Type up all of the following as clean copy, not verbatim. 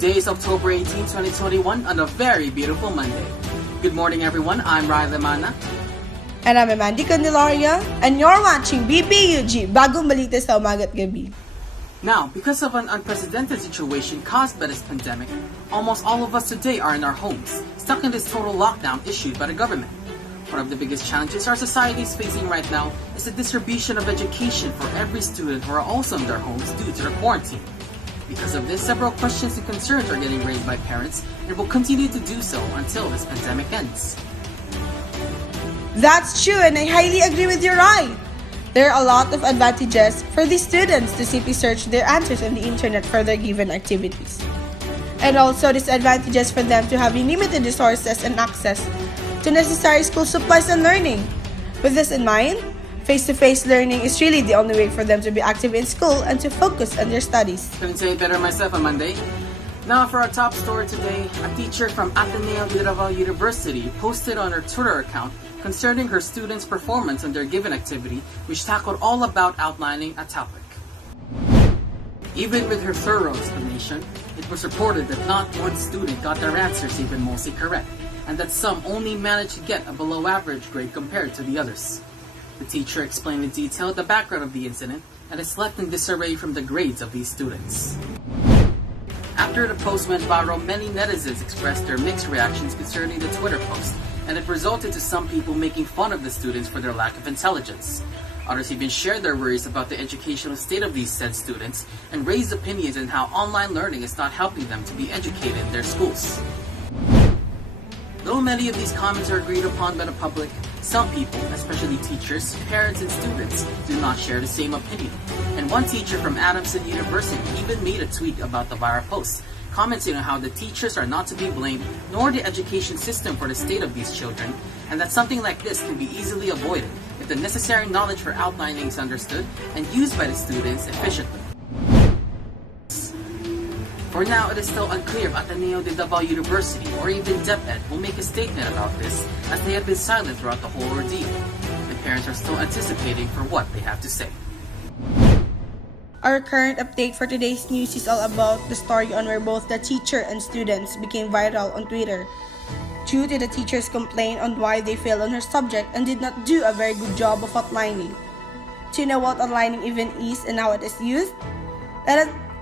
Today is October 18, 2021 on a very beautiful Monday. Good morning everyone, I'm Ryla Mana. And I'm Mandy Candelaria, and you're watching BPUG, Bagong Balita sa Umaga't Gabi. Now, because of an unprecedented situation caused by this pandemic, almost all of us today are in our homes, stuck in this total lockdown issued by the government. One of the biggest challenges our society is facing right now is the distribution of education for every student who are also in their homes due to the quarantine. Because of this, several questions and concerns are getting raised by parents and will continue to do so until this pandemic ends. That's true, and I highly agree with you, Rai. There are a lot of advantages for these students to simply search their answers on the internet for their given activities. And also disadvantages for them to have limited resources and access to necessary school supplies and learning. With this in mind, face-to-face learning is really the only way for them to be active in school and to focus on their studies. Couldn't say it better myself on Monday. Now for our top story today, a teacher from Ateneo de Davao University posted on her Twitter account concerning her students' performance on their given activity, which tackled all about outlining a topic. Even with her thorough explanation, it was reported that not one student got their answers even mostly correct, and that some only managed to get a below average grade compared to the others. The teacher explained in detail the background of the incident and has left in disarray from the grades of these students. After the post went viral, many netizens expressed their mixed reactions concerning the Twitter post, and it resulted to some people making fun of the students for their lack of intelligence. Others even shared their worries about the educational state of these said students and raised opinions on how online learning is not helping them to be educated in their schools. Though many of these comments are agreed upon by the public, some people, especially teachers, parents, and students, do not share the same opinion. And one teacher from Adamson University even made a tweet about the viral post, commenting on how the teachers are not to be blamed, nor the education system for the state of these children, and that something like this can be easily avoided if the necessary knowledge for outlining is understood and used by the students efficiently. For now, it is still unclear if Ateneo de Davao University or even DepEd will make a statement about this, as they have been silent throughout the whole ordeal. The parents are still anticipating for what they have to say. Our current update for today's news is all about the story on where both the teacher and students became viral on Twitter due to the teacher's complaint on why they failed on her subject and did not do a very good job of outlining. To know what outlining even is and how it is used,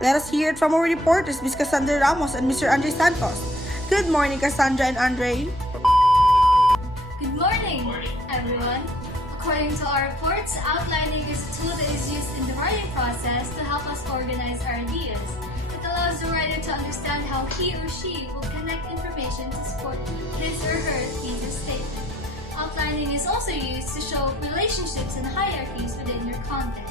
let us hear it from our reporters, Ms. Cassandra Ramos and Mr. Andre Santos. Good morning, Cassandra and Andre. Good morning, everyone. According to our reports, outlining is a tool that is used in the writing process to help us organize our ideas. It allows the writer to understand how he or she will connect information to support his or her thesis statement. Outlining is also used to show relationships and hierarchies within your content.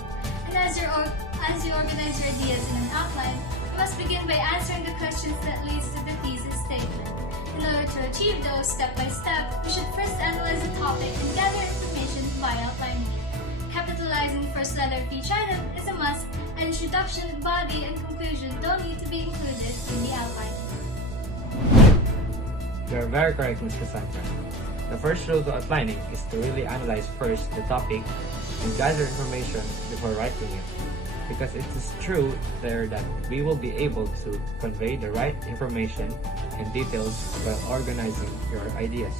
And as you organize your ideas in an outline, you must begin by answering the questions that leads to the thesis statement. In order to achieve those step by step, we should first analyze the topic and gather information by outlining it. Capitalizing the first letter of each item is a must, and introduction, body, and conclusion don't need to be included in the outline. You are very correct, Ms. Cassandra. The first rule to outlining is to really analyze first the topic and gather information before writing it, because it is true there that we will be able to convey the right information and details while organizing your ideas.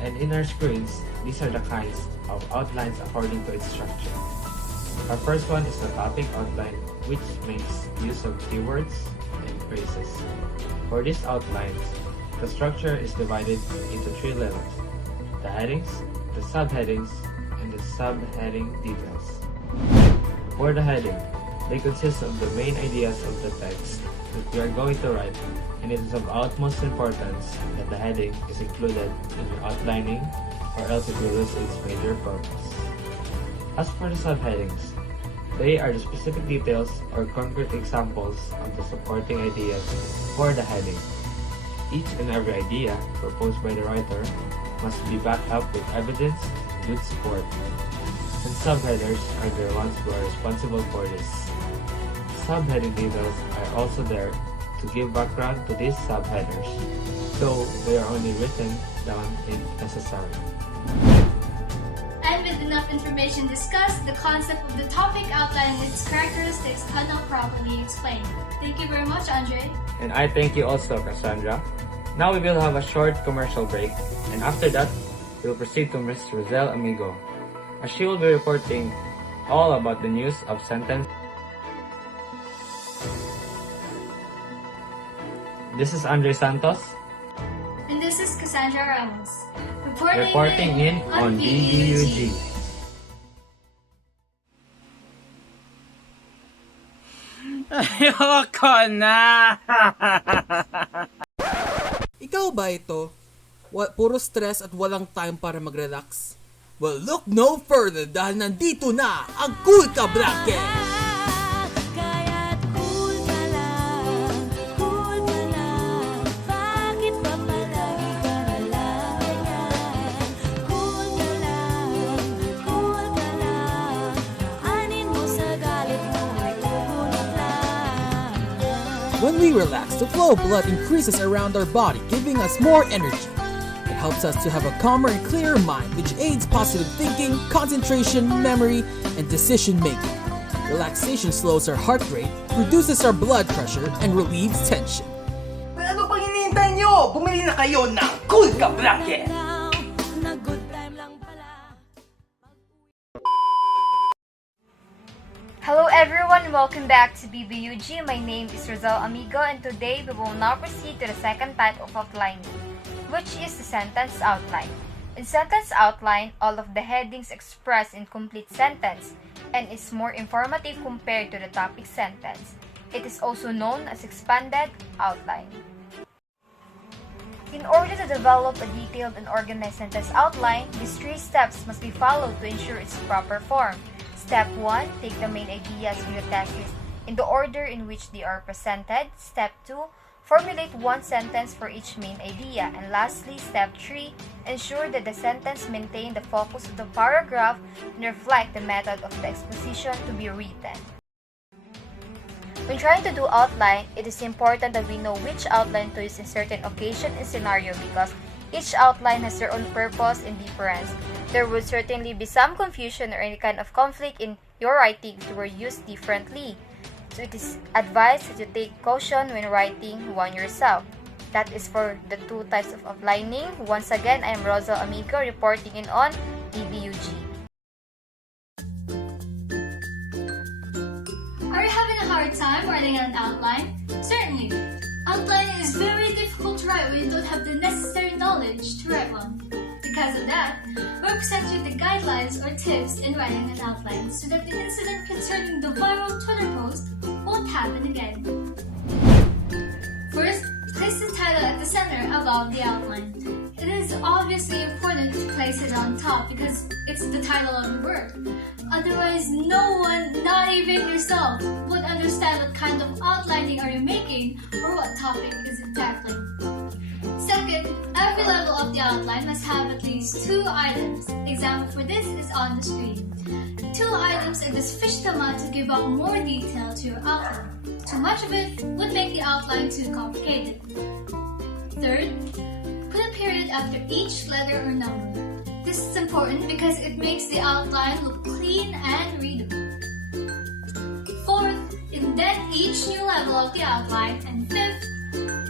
And in our screens, these are the kinds of outlines according to its structure. Our first one is the topic outline, which makes use of keywords and phrases. For these outlines, the structure is divided into 3 levels: the headings, the subheadings, and the subheading details. For the heading, they consist of the main ideas of the text that we are going to write, and it is of utmost importance that the heading is included in your outlining, or else it will lose its major purpose. As for the subheadings, they are the specific details or concrete examples of the supporting ideas for the heading. Each and every idea proposed by the writer must be backed up with evidence and good support. And subheaders are the ones who are responsible for this. Subheading details are also there to give background to these subheaders, though they are only written down if necessary. And with enough information discussed, the concept of the topic outlined and its characteristics cannot properly explained. Thank you very much, Andre. And I thank you also, Cassandra. Now we will have a short commercial break, and after that, we'll proceed to Ms. Roselle Amigo, as she will be reporting all about the news of sentence. This is Andre Santos, And this is Cassandra Ramos, reporting in on BBUG. Ayoko na! Ikaw ba ito? Puro stress at walang time para mag-relax? Well, look no further dahil nandito na ang Cool Ka Bracket! Kaya't cool ka lang, bakit ba palagi ka na lang ganyan? Cool ka lang, anin mo sa galit mo ay kukulit lang. When we relax, the flow of blood increases around our body, giving us more energy. It helps us to have a calmer and clearer mind, which aids positive thinking, concentration, memory, and decision making. Relaxation slows our heart rate, reduces our blood pressure, and relieves tension. Ano pang hinihintay nyo? Bumili na kayo ng Cool Ka Bracket! Na good time lang pala. Hello everyone, welcome back to BBUG. My name is Roselle Amigo, and today we will now proceed to the second type of outlining, which is the sentence outline. In sentence outline, all of the headings express in complete sentence and is more informative compared to the topic sentence. It is also known as expanded outline. In order to develop a detailed and organized sentence outline, these 3 steps must be followed to ensure its proper form. Step 1. Take the main ideas from the text in the order in which they are presented. Step 2. Formulate one sentence for each main idea. And lastly, step 3. Ensure that the sentence maintain the focus of the paragraph and reflect the method of the exposition to be written. When trying to do outline, it is important that we know which outline to use in certain occasion and scenario because each outline has their own purpose and difference. There would certainly be some confusion or any kind of conflict in your writing if they were used differently. So it is advised that you take caution when writing one yourself. That is for the 2 types of outlining. Once again, I am Rosa Amigo reporting in on BBUG. Are you having a hard time writing an outline? Certainly. Outlining is very difficult to write when you don't have the necessary knowledge to write one. Because of that, we'll present you the guidelines or tips in writing an outline so that the incident concerning the viral Twitter post won't happen again. First, place the title at the center above the outline. It is obviously important to place it on top because it's the title of the work. Otherwise, no one, not even yourself, would understand what kind of outlining are you making or what topic is it tackling. Second, every level of the outline must have at least 2 items. Example for this is on the screen. 2 items are sufficient amount to give out more detail to your outline. Too much of it would make the outline too complicated. Third, put a period after each letter or number. This is important because it makes the outline look clean and readable. Fourth, indent each new level of the outline. And fifth,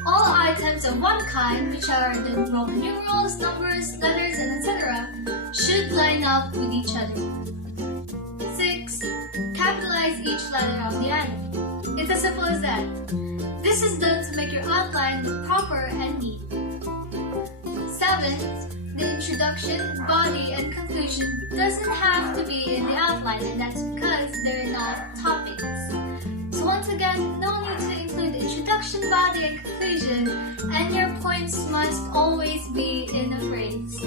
all items of one kind, which are the Roman numerals, numbers, letters, and etc., should line up with each other. 6. Capitalize each letter of the item. It's as simple as that. This is done to make your outline look proper and neat. 7. The introduction, body, and conclusion doesn't have to be in the outline, and that's because they're not topics. So once again, no need to include the introduction, body, and conclusion, and your points must always be in a phrase.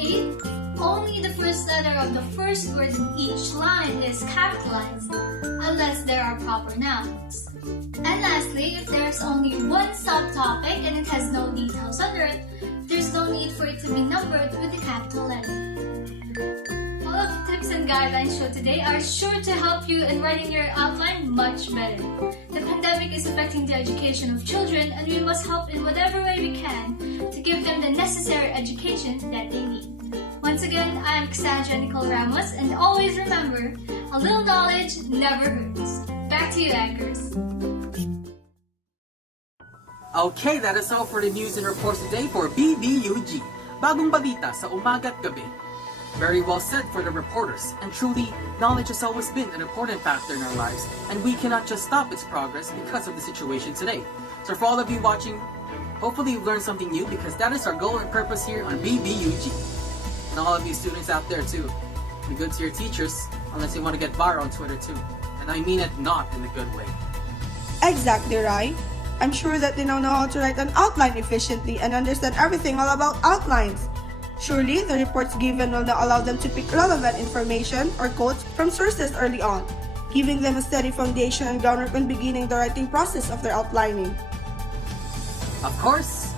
8. Only the first letter of the first word in each line is capitalized, unless there are proper nouns. And lastly, if there's only one subtopic and it has no details under it, there's no need for it to be numbered with a capital letter. All of the tips and guidelines shown today are sure to help you in writing your outline much better. The pandemic is affecting the education of children, and we must help in whatever way we can to give them the necessary education that they need. Once Once again, I'm Cassandra Nicole Ramos, and always remember, a little knowledge never hurts. Back to you, anchors. Okay, that is all for the news and reports today for BBUG. Bagong balita sa umaga't gabi. Very well said for the reporters, and truly, knowledge has always been an important factor in our lives, and we cannot just stop its progress because of the situation today. So for all of you watching, hopefully you've learned something new, because that is our goal and purpose here on BBUG. And all of you students out there too, be good to your teachers, unless you want to get viral on Twitter too. And I mean it not in a good way. Exactly right. I'm sure that they now know how to write an outline efficiently and understand everything all about outlines. Surely, the reports given will now allow them to pick relevant information or quotes from sources early on, giving them a steady foundation and groundwork when beginning the writing process of their outlining. Of course,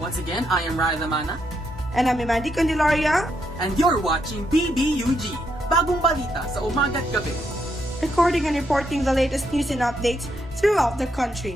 once again, I am Raya Damana, And I'm Mandy Candelaria, and you're watching BBUG, Bagong Balita sa Umaga't Gabi. recording and reporting the latest news and updates throughout the country.